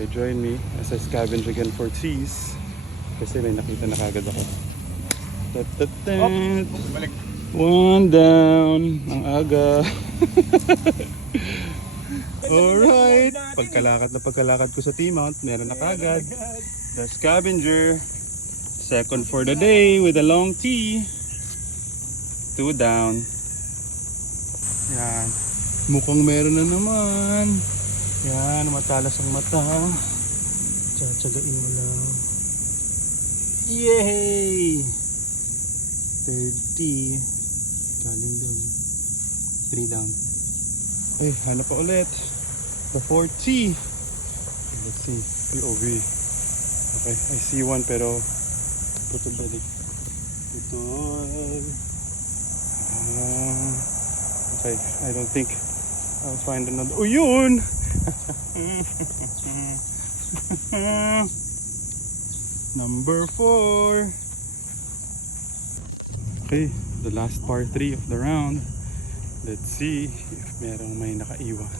Okay, join me as I scavenge again for trees. Kasi may nakita na kagad ako. Balik. One down. Ang aga. Alright. Pagkalakad ko sa T-Mount, meron na kagad. The scavenger. Second for the day with a long T. 2 down. Yan. Mukhang meron na naman. Yan, matalas ang mata. Tsatsagain mo lang. Yay! 30. Galing dun. 3 down. Ay, hanap pa ulit. The 40. Let's see. POV. Okay, I see one pero putol balik. Putol. Okay, I don't think I'll find another. Oh, yun! Number 4. Okay, the last par 3 of the round. Let's see if merong may nakaiwan.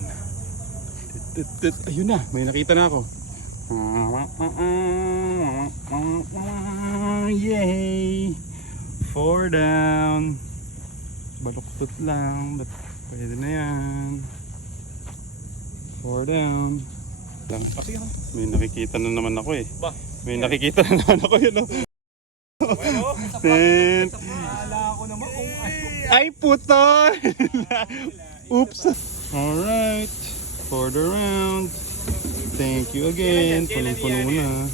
Ayun na, may nakita na ako. Yay! 4 down. Baluktot lang, but pwede na yan. 4 down. Lang. May nakikita na naman ako eh. May nakikita na naman ako yun. Ay puto! Oops! Alright. For the round. Thank you again. Punong-puno na.